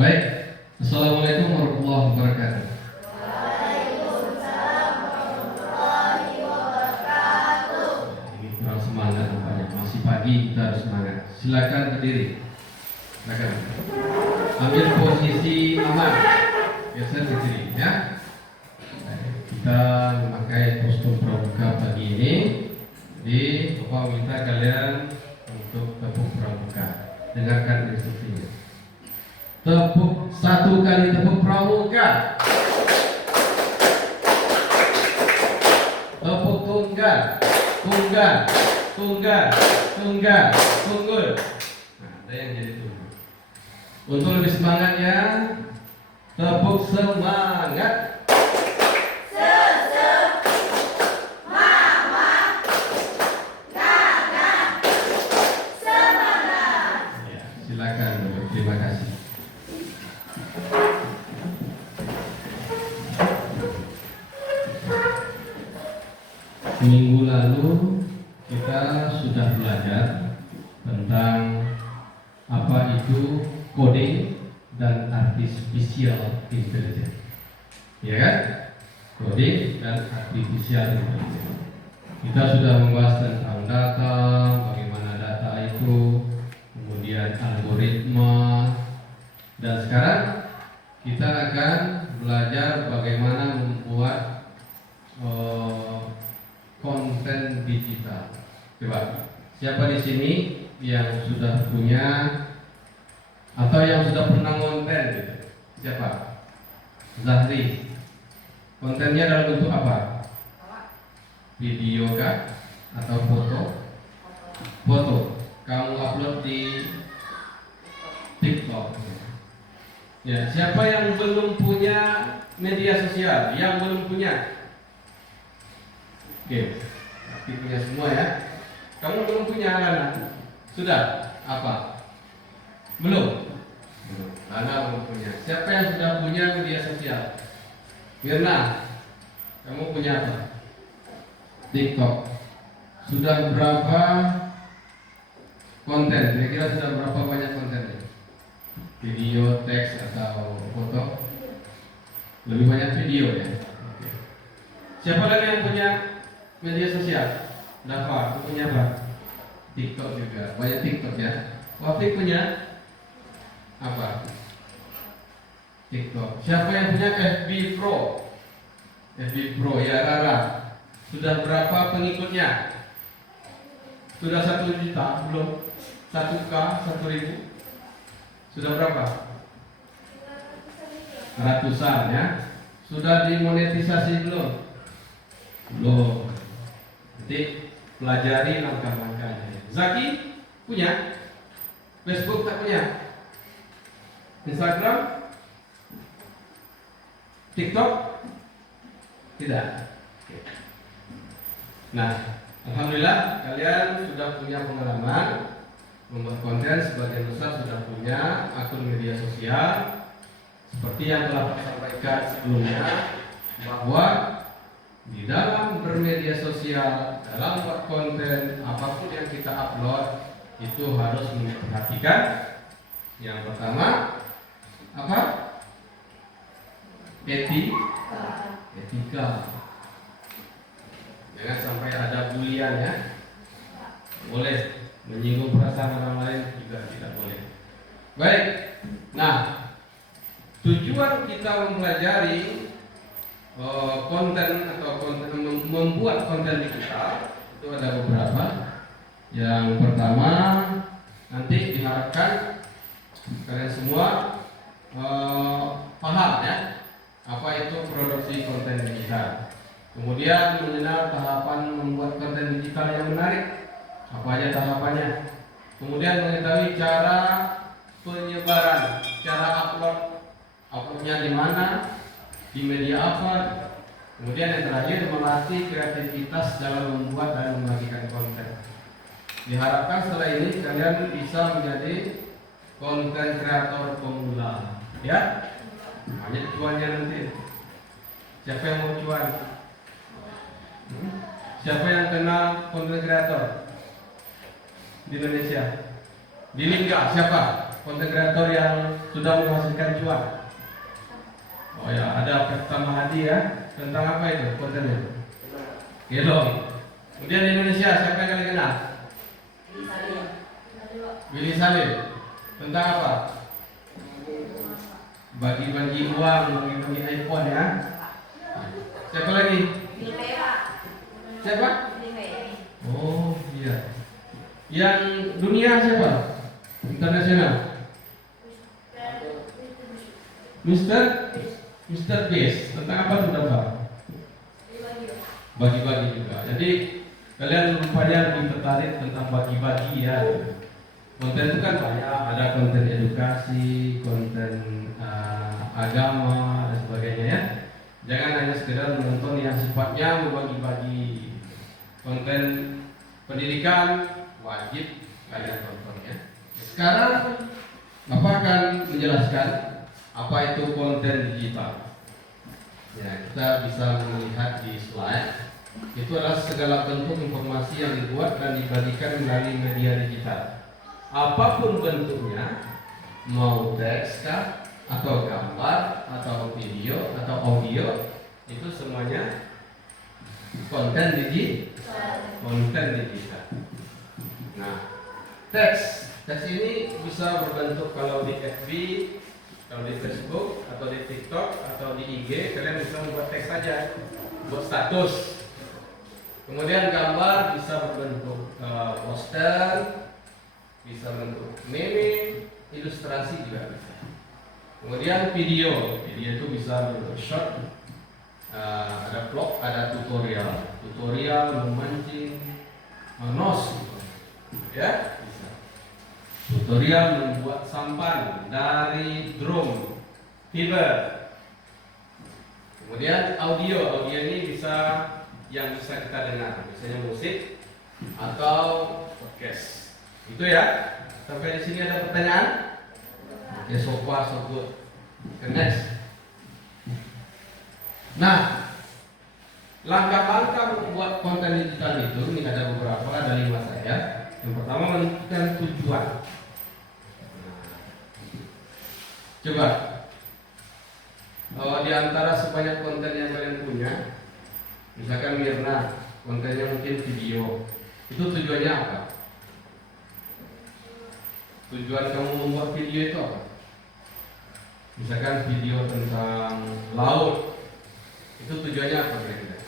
Baik, Assalamualaikum warahmatullahi wabarakatuh. Waalaikumsalam warahmatullahi wabarakatuh. Ini kurang semangat nampaknya. Masih pagi, kita harus semangat. Silakan berdiri. Silakan. Ambil posisi aman. Biasa berdiri, ya. Baik, kita memakai kostum pramuka pagi ini. Jadi, Bapak minta kalian untuk tepuk pramuka. Dengarkan instruksinya. Tepuk, satu kali tepuk pramuka. Tepuk tunggal, tunggal, tunggal, tunggal, tunggul. Nah, ada yang jadi tunggul. Untuk lebih semangat ya, tepuk semangat. Ya, silakan, terima kasih. Minggu lalu kita sudah belajar tentang apa itu coding dan artificial intelligence, ya kan? Coding dan artificial intelligence. Kita sudah membahas tentang data, bagaimana data itu, kemudian algoritma, dan sekarang kita akan belajar bagaimana membuat konten digital. Coba, siapa di sini yang sudah punya atau yang sudah pernah konten gitu? Siapa? Zahri. Kontennya dalam bentuk apa? Video kah? Atau foto? Foto. Kamu upload di TikTok. Ya, siapa yang belum punya media sosial? Yang belum punya? Oke, pasti punya semua ya. Kamu belum punya, Lana? Sudah? Apa? Belum? Belum. Lana belum punya. Siapa yang sudah punya media sosial? Mirna, kamu punya apa? TikTok. Sudah berapa konten? Kira-kira sudah berapa banyak kontennya? Video, teks, atau foto? Lebih banyak video ya. Oke. Siapa lagi yang punya media sosial? Dafa, aku punya apa? TikTok juga. Banyak TikTok ya. Wafik punya apa? TikTok. Siapa yang punya FB Pro? FB Pro ya, Rara. Sudah berapa pengikutnya? Sudah 1 juta? Belum? 1K? 1.000? Sudah berapa? Ratusan ya. Sudah dimonetisasi belum? Belum. Jadi pelajari langkah-langkahnya. Zaki punya? Facebook tak punya? Instagram? TikTok? Tidak. Nah, alhamdulillah kalian sudah punya pengalaman membuat konten. Sebagian besar sudah punya akun media sosial. Seperti yang telah saya sampaikan sebelumnya, bahwa di dalam bermedia sosial, dalam buat konten, apapun yang kita upload itu harus memperhatikan yang pertama apa? Etika. Jangan sampai ada bulian ya. Boleh menyinggung perasaan orang lain juga tidak boleh. Baik. Nah, tujuan kita mempelajari konten atau membuat konten digital itu ada beberapa. Yang pertama, nanti diharapkan kalian semua paham ya apa itu produksi konten digital. Kemudian mengenal tahapan membuat konten digital yang menarik, apa aja tahapannya. Kemudian mengetahui cara penyebaran, cara uploadnya di mana, di media apa. Kemudian yang terakhir melatih kreativitas dalam membuat dan membagikan konten. Diharapkan setelah ini kalian bisa menjadi konten kreator pemula, ya. Banyak cuannya nanti. Siapa yang mau cuan? Siapa yang kenal konten kreator di Indonesia? Di Lingga siapa konten kreator yang sudah menghasilkan cuan? Oh ya, ada Peta Mahadi ya. Tentang apa itu kontennya? Gelong. Kemudian di Indonesia siapa yang kalian kenal? Willy Salim. Tentang apa? Bagi-bagi uang, bagi-bagi iPhone ya. Siapa lagi? Siapa? Oh iya. Yang dunia siapa? Internasional. Mr. Beast. Tentang apa tuh Bapak? Bagi-bagi juga. Jadi kalian rupanya lebih tertarik tentang bagi-bagi ya. Konten itu kan banyak, ada konten edukasi, konten agama dan sebagainya ya. Jangan hanya sekedar menonton yang sifatnya membagi-bagi. Konten pendidikan wajib kalian tonton ya. Sekarang Bapak akan menjelaskan apa itu konten digital. Ya, kita bisa melihat di slide. Itu adalah segala bentuk informasi yang dibuat dan dibagikan melalui media digital. Apapun bentuknya, mau teks kah, atau gambar, atau video, atau audio, itu semuanya konten digital. Nah, teks ini bisa berbentuk kalau di FB, kalau di Facebook, atau di TikTok, atau di IG, kalian bisa membuat teks saja, buat status. Kemudian gambar bisa berbentuk poster, bisa bentuk meme, ilustrasi juga bisa. Kemudian video itu bisa bentuk short, ada vlog, ada tutorial memancing nos, ya bisa. Tutorial membuat sampan dari drone, fiber. Kemudian audio ini bisa yang bisa kita dengar, misalnya musik atau podcast. Itu ya. Sampai di sini ada pertanyaan? Oke, so far so good. Next. Nah, langkah-langkah membuat konten digital itu ini ada beberapa, ada 5 saja. Yang pertama menentukan tujuan. Coba di antara sebanyak konten yang kalian punya, misalkan Mirna, kontennya mungkin video, itu tujuannya apa? Tujuan kamu membuat video itu apa? Misalkan video tentang laut, itu tujuannya apa kira-kira?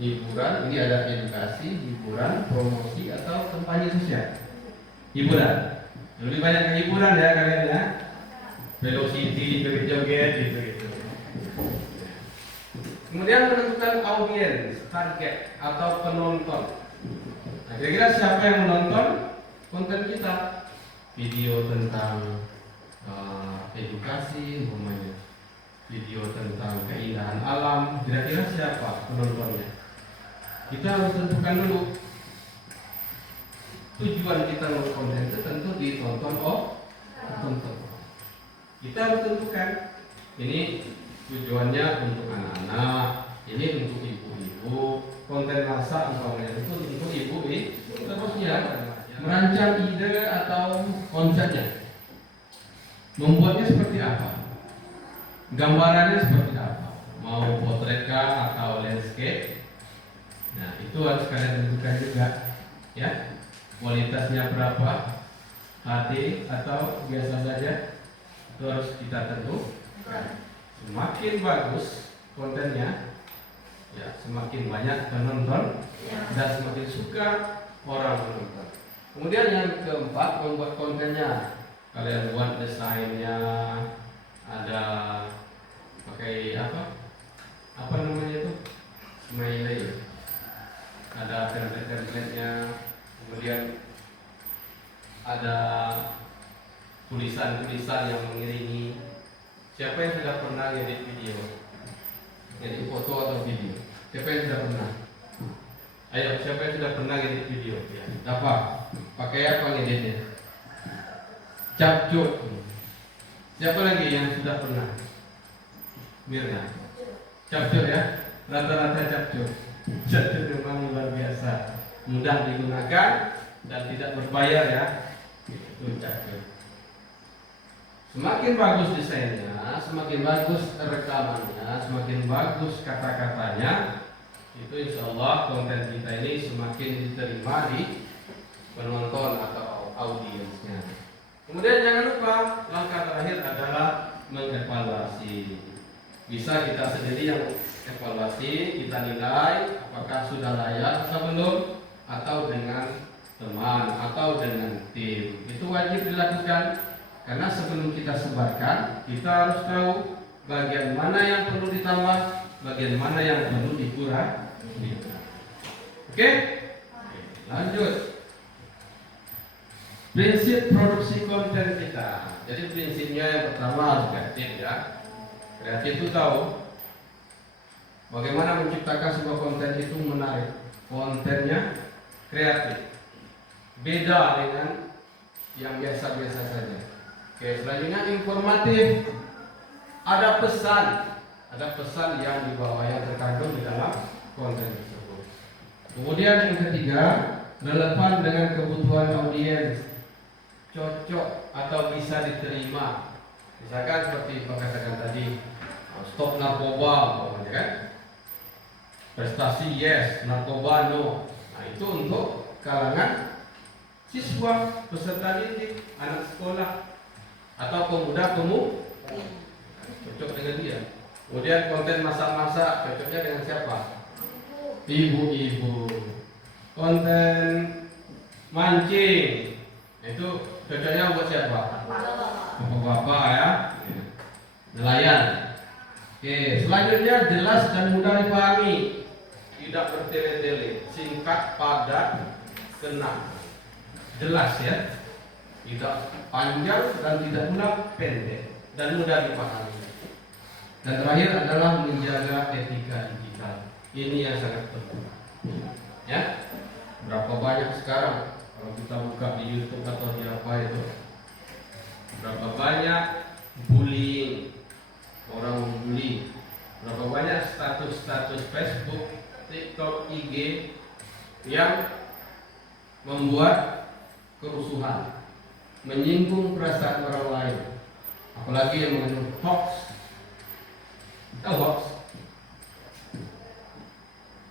Hiburan, ini ada edukasi, hiburan, promosi, atau kampanye sosial? Hiburan. Lebih banyak ke hiburan ya kalian ya. Velocity, joget-joget gitu. Kemudian menentukan audiens, target, atau penonton. Nah, kira-kira siapa yang menonton konten kita? Video tentang edukasi, umpamanya video tentang keindahan alam, kira-kira siapa penontonnya? Kita harus tentukan dulu tujuan kita membuat konten itu, tentu ditonton tonton. Kita harus tentukan ini tujuannya untuk anak-anak, ini untuk ibu-ibu, konten masak umpamanya itu untuk ibu-ibu, terusnya merancang ide atau konsepnya, membuatnya seperti apa, gambarannya seperti apa, mau potret kah atau landscape. Nah, itu harus kalian tentukan juga ya. Kualitasnya berapa, HD atau biasa saja, itu harus kita tentukan. Semakin bagus kontennya, Ya, semakin banyak penonton dan semakin suka orang menonton. Kemudian yang keempat, membuat kontennya. Kalian buat desainnya, ada pakai apa? Apa namanya itu? Smiley. Ada template-templatenya. Kemudian ada tulisan-tulisan yang mengiringi. Siapa yang sudah pernah edit video? Edit foto atau video? Siapa yang sudah pernah? Ayo, siapa yang sudah pernah edit video? Ya, dapat. Pakai apa ngeditnya? Capcut. Siapa lagi yang sudah pernah? Mirna. Capcut ya? Rata-rata capcut. Capcut memang luar biasa. Mudah digunakan dan tidak berbayar ya. Itu capcut. Semakin bagus desainnya, semakin bagus rekamannya, semakin bagus kata-katanya, itu insya Allah konten kita ini semakin diterima di penonton atau audiensnya. Kemudian jangan lupa langkah terakhir adalah mengevaluasi. Bisa kita sendiri yang evaluasi, kita nilai apakah sudah layak atau belum, atau dengan teman atau dengan tim. Itu wajib dilakukan. Karena sebelum kita sebarkan, kita harus tahu bagian mana yang perlu ditambah, bagian mana yang perlu dikurangi. Oke? Lanjut. Prinsip produksi konten kita. Jadi prinsipnya yang pertama harus kreatif ya. Kreatif itu tahu bagaimana menciptakan sebuah konten itu menarik. Kontennya kreatif. Beda dengan yang biasa-biasa saja. Oke, selanjutnya informatif. Ada pesan yang dibawa yang terkandung di dalam konten tersebut. Kemudian yang ketiga, relevan dengan kebutuhan audiens, cocok atau bisa diterima. Misalkan seperti Pak katakan tadi, stop narkoba, umpamanya kan? Prestasi yes, narkoba no. Nah itu untuk kalangan siswa, peserta didik, anak sekolah, atau pemuda-pemudi, cocok dengan dia. Kemudian konten masak-masak, cocoknya dengan siapa? Ibu-ibu. Konten mancing, itu cocoknya buat siapa? Bapak-bapak ya. Nelayan. Oke, selanjutnya jelas dan mudah dipahami, tidak bertele-tele, singkat, padat, kena. Jelas ya. Tidak panjang dan tidak pula pendek dan mudah dipahami. Dan terakhir adalah menjaga etika digital. Ini yang sangat penting. Ya, berapa banyak sekarang kalau kita buka di YouTube atau di apa itu, berapa banyak bullying, orang membuli, berapa banyak status-status Facebook, TikTok, IG yang membuat kerusuhan, menyinggung perasaan orang lain, apalagi yang mengandung hoax. Tahu hoax?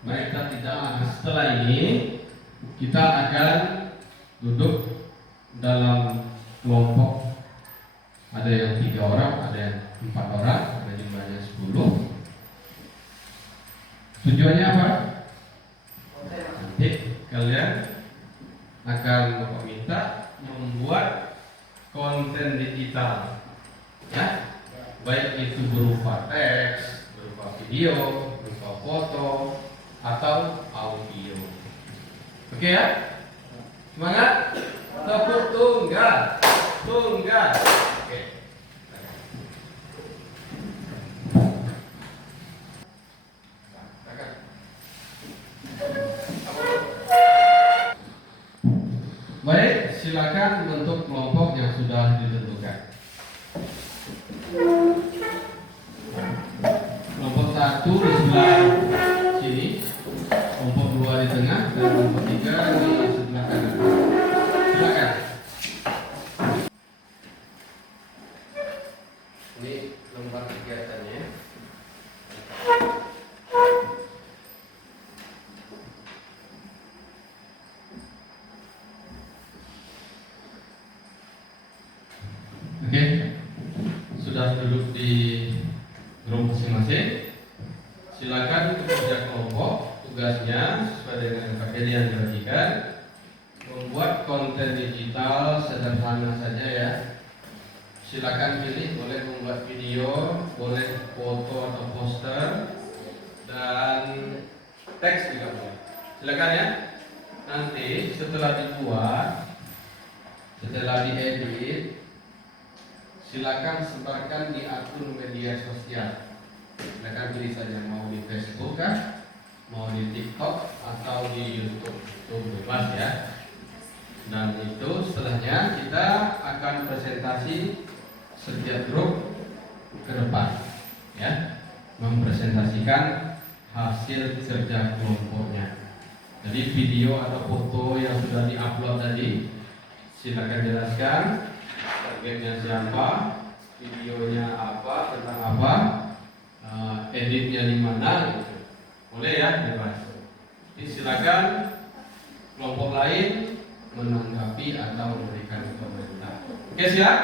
Mereka tidak. Setelah ini kita akan duduk dalam kelompok. Ada yang 3 orang, ada yang 4 orang, ada jumlahnya 10. Tujuannya apa? Nanti kalian akan meminta membuat konten digital, ya, baik itu berupa teks, berupa video, berupa foto, atau audio. Oke ya, semangat, tepuk tunggal, tunggal. Oke. Baik, silakan bentuk kelompok yang sudah ditentukan. Kelompok 1 di sebelah sini, kelompok 2 di tengah, dan kelompok 3 di sebelah kanan. Silakan. Ini lembar kegiatannya. Oke, sudah duduk di grup masing-masing. Silakan bekerja kelompok. Membuat konten digital sederhana saja ya. Silakan pilih, boleh membuat video, boleh foto atau poster, dan teks juga boleh. Silakan ya. Nanti setelah dibuat, setelah diedit, silakan sebarkan di akun media sosial. Silakan pilih saja, mau di Facebook kah, mau di TikTok atau di YouTube. Itu bebas ya. Dan itu setelahnya kita akan presentasi setiap grup ke depan ya, mempresentasikan hasil kerja kelompoknya. Jadi video atau foto yang sudah diupload tadi silakan jelaskan targetnya siapa, videonya apa, tentang apa, editnya di mana gitu. Boleh ya, bebas. Jadi silakan kelompok lain menanggapi atau memberikan komentar. Oke, siap?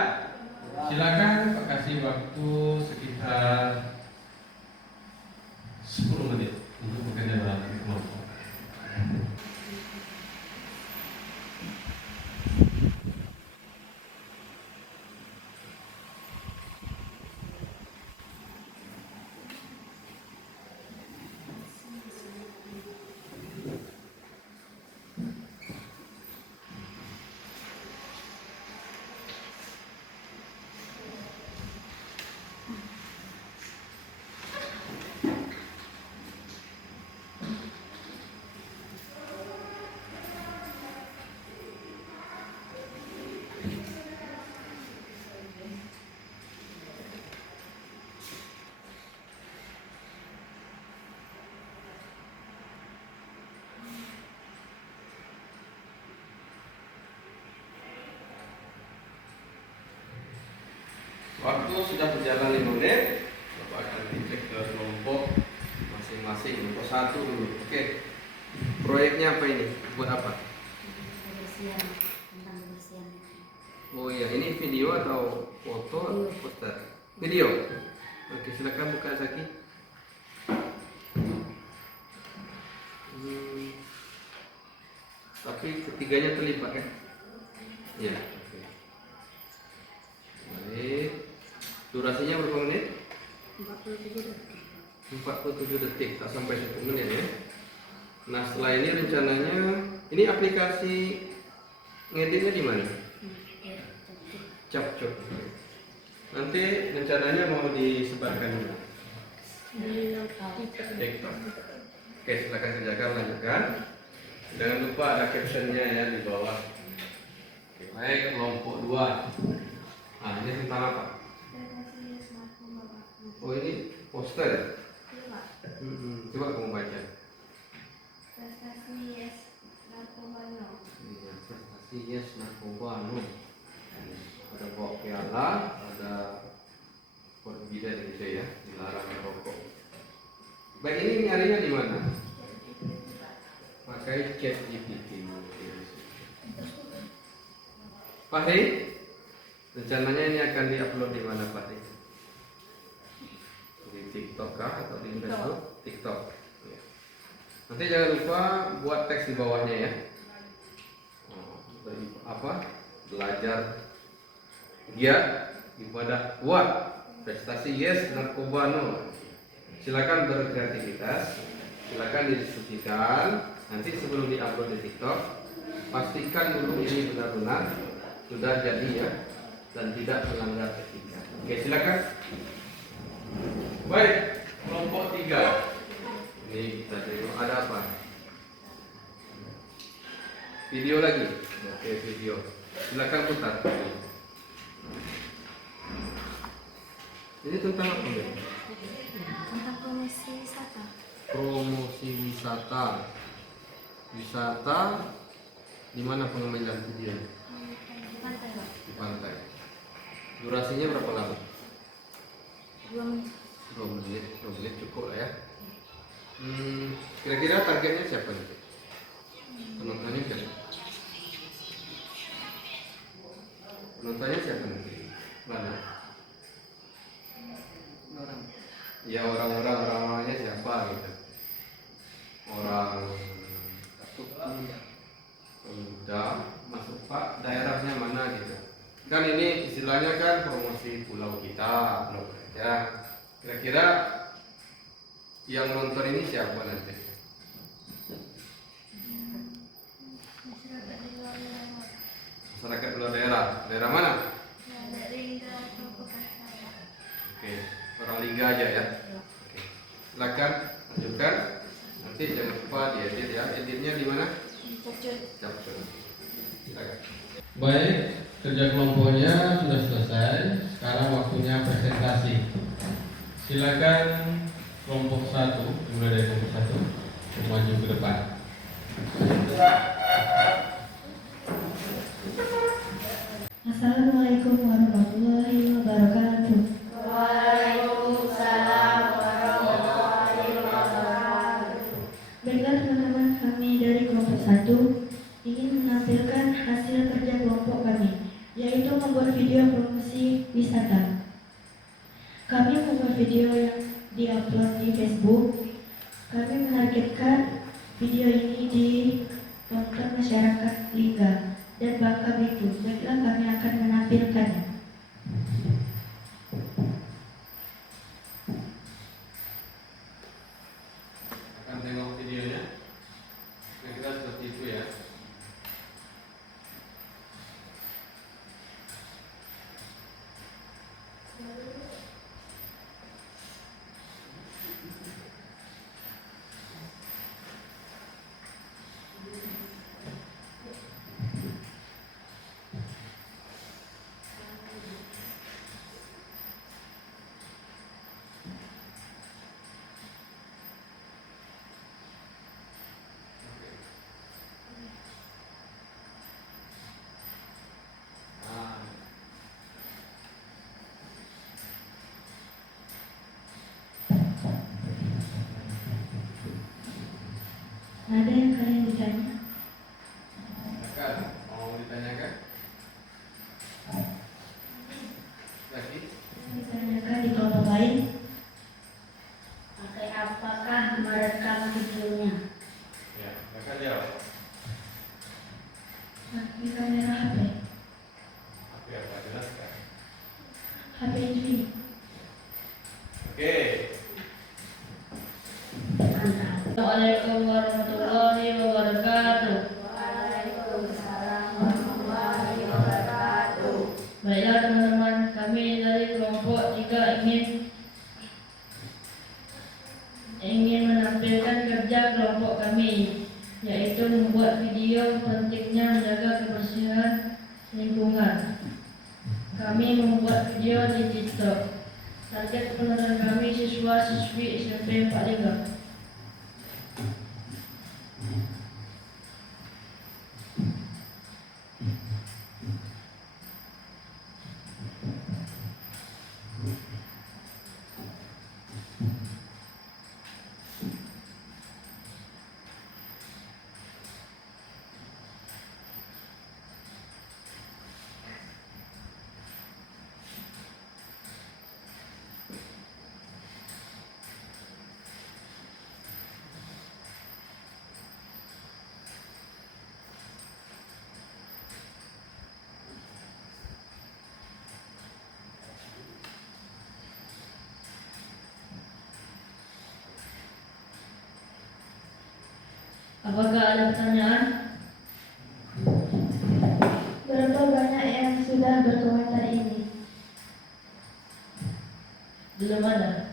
Silakan, Pak, kasih waktu sekitar 10 menit untuk bekerja dalam kelompok. Waktu sudah berjalan 5 menit, Bapak akan dicek ke kelompok masing-masing. Kelompok 1 dulu. Oke. Proyeknya apa ini? Buat apa? Kebersihan, tentang kebersihan. Oh iya, ini video atau foto atau poster? Video. Oke, silakan buka Zaki. Tapi ketiganya terlibat kan? Iya. Oke. Baik. Durasinya berapa menit? 47 detik. 47 detik, tak sampai 1 menit ya. Nah, setelah ini rencananya, ini aplikasi ngeditnya di mana? Capcut. Nanti rencananya mau disebarkan di mana? TikTok. Oke, silakan kerjakan, lanjutkan. Jangan lupa ada captionnya ya di bawah. Oke, baik, kelompok 2. Nah, ini tentang apa? Oh, ini poster. Coba kamu baca. Prestasi Yes Narkobano. Iya, prestasi Yes Narkobano. Ada bawa piala, ada forbidden gitu ya, dilarang merokok. Baik, ini nyarinya di mana? Pakai ChatGPT. Pak Hei, rencananya ini akan diupload di mana Pak Hei? Di TikTok kah atau di Facebook? TikTok. Ya. Nanti jangan lupa buat teks di bawahnya ya. Apa? Belajar giat ibadah kuat, prestasi Yes Narkobano. Silakan berkreativitas, silakan didiskusikan. Nanti sebelum diupload di TikTok, pastikan dulu ini benar-benar sudah jadi ya dan tidak melanggar etika. Oke, silakan. Baik, kelompok 3. Ini kita tengok ada apa? Video lagi. Oke, video. Silakan putar. Ini tentang apa ya? Tentang promosi wisata. Promosi wisata. Wisata di mana pengambilan video? Di pantai, Pak. Di pantai. Durasinya berapa lama? 2 menit. 2 menit cukup lah ya. Kira-kira targetnya siapa nih? Penontonnya siapa? Penontonnya siapa nanti? Mana? Ya orang-orangnya siapa gitu? Orang pemuda, Kan ini istilahnya kan promosi pulau kita, pulau Praja. Kira-kira yang nonton ini siapa nanti? Masyarakat di luar daerah. Masyarakat luar daerah. Daerah mana? Ya, dari kelompok saya. Oke, orang Lingga aja ya. Oke. Silakan lanjutkan. Nanti jangan lupa diedit ya. Editnya di mana? Cocok. Capture. Silakan. Baik, kerja kelompoknya sudah selesai. Sekarang waktunya presentasi. Silakan kelompok 1, mulai dari kelompok 1 maju ke depan. Assalamualaikum warahmatullahi wabarakatuh. Waalaikumsalam warahmatullahi wabarakatuh. Baiklah teman-teman, kami dari kelompok 1 ingin menampilkan hasil kerja kelompok kami, yaitu membuat video promosi wisata. Kami membuat video yang diupload di Facebook. Kami menargetkan video ini ditonton masyarakat Lingga dan Bangka Belitung. Baiklah, kami akan menampilkannya. Akan tengok videonya. Kira-kira seperti itu ya. Ah, Ada yang kalian ditanya? silakan. Mau ditanyakan? Lagi? Ditanyakan di kelompok lain? Pakai apakah merekam videonya? Ya, silakan jawab. Pakai kamera HP. Apa jelaskan? HP ini. Oke. Assalamualaikum warahmatullahi wabarakatuh. Waalaikumsalam warahmatullahi wabarakatuh. Baiklah teman-teman, kami dari kelompok 3 ingin menampilkan kerja kelompok kami, yaitu membuat video pentingnya menjaga kebersihan lingkungan. Kami membuat video di TikTok. Target penonton kami siswa-siswi SMP 45. Apakah ada pertanyaan? Berapa banyak yang sudah berkomentar ini? Belum ada.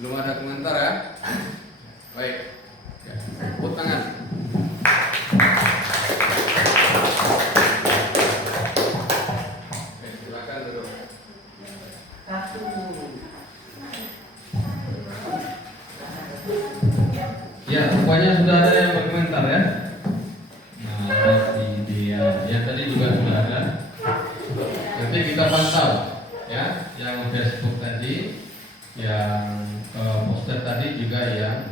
Belum ada komentar ya? Baik. Ya, tepuk tangan. Oke, silakan duduk. Ya, semuanya sudah ada yang berkomentar ya. Nah, si dia, ya tadi juga sudah ada. Nanti kita pantau ya, yang Facebook tadi, yang poster tadi juga yang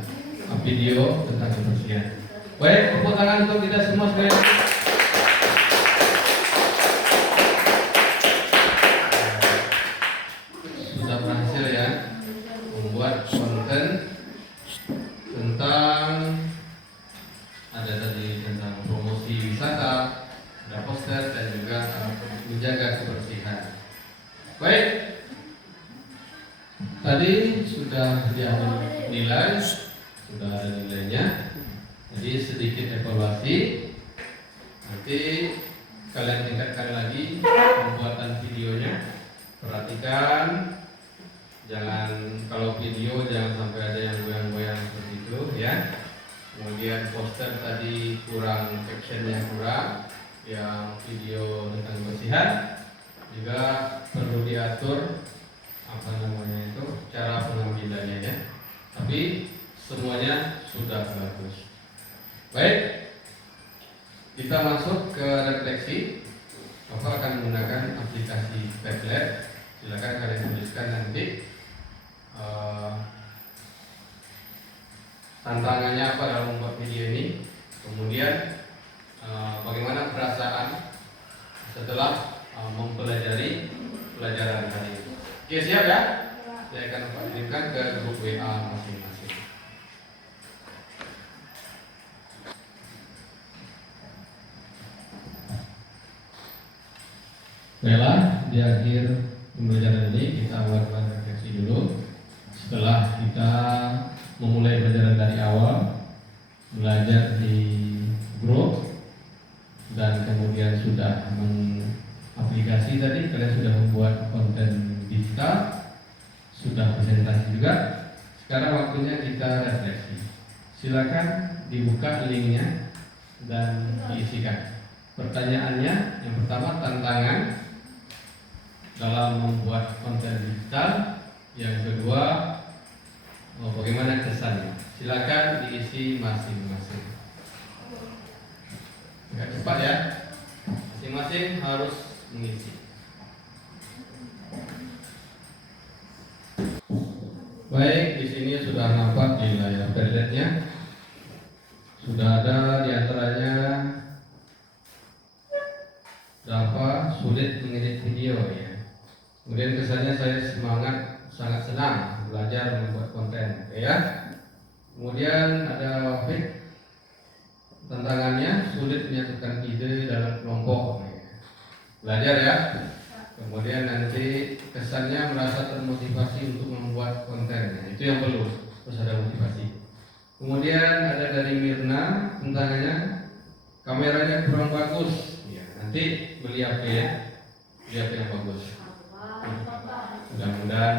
video tentang kebersihan. Baik, tepuk tangan untuk kita semua sekali lagi. Sudah berhasil ya membuat konten tentang ada tadi tentang promosi wisata, menjaga kebersihan. Baik, tadi sudah diambil nilai, sudah ada nilainya. Jadi sedikit evaluasi. Nanti kalian tingkatkan lagi pembuatan videonya. Perhatikan, jangan kalau video jangan sampai ada yang goyang-goyang seperti itu ya. Kemudian poster tadi kurang, captionnya kurang. Yang video tentang kebersihan juga perlu diatur apa namanya itu cara pengambilannya ya. Tapi semuanya sudah bagus. Baik, kita masuk ke refleksi. Bapak akan menggunakan aplikasi Padlet. Silakan kalian tuliskan nanti tantangannya apa dalam membuat video ini. Kemudian bagaimana perasaan setelah mempelajari pelajaran hari ini. Oke, siap ya? Saya akan kirimkan ke grup WA masing-masing. Baiklah, di akhir pembelajaran ini kita lakukan refleksi dulu. Setelah kita memulai pelajaran dari awal, belajar di grup, dan kemudian sudah mengaplikasi tadi, kalian sudah membuat konten digital, sudah presentasi juga. Sekarang waktunya kita refleksi. Silakan dibuka linknya dan diisikan. Pertanyaannya, yang pertama tantangan dalam membuat konten digital, yang kedua bagaimana kesannya. Silakan diisi masing-masing. Agak cepat ya. Masing-masing harus mengisi. Baik, di sini sudah nampak di layar Padletnya. Sudah ada di antaranya berapa sulit mengedit video ya. Kemudian kesannya saya sangat senang belajar membuat konten ya. Kemudian ada Wafid, tantangannya sulit menyatukan ide dalam kelompok ya. Belajar ya. Kemudian nanti kesannya merasa termotivasi untuk membuat konten. Itu yang perlu, terus ada motivasi. Kemudian ada dari Mirna, tantangannya kameranya kurang bagus ya. Nanti beli HP ya, beli HP yang bagus. Mudah-mudahan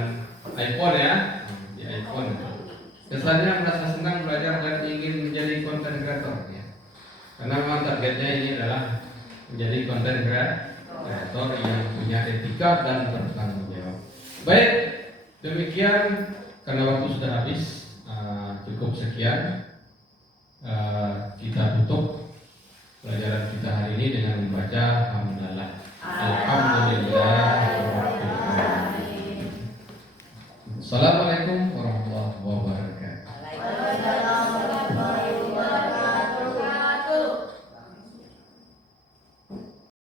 iPhone ya, di iPhone. Kesannya merasa senang belajar dan ingin menjadi konten kreator ya. Karena memang targetnya ini adalah menjadi konten kreator yang punya etika dan bertanggung jawab. Baik, demikian karena waktu sudah habis, cukup sekian. Kita tutup pelajaran kita hari ini dengan membaca hamdalah. Alhamdulillah. Assalamualaikum warahmatullahi wabarakatuh.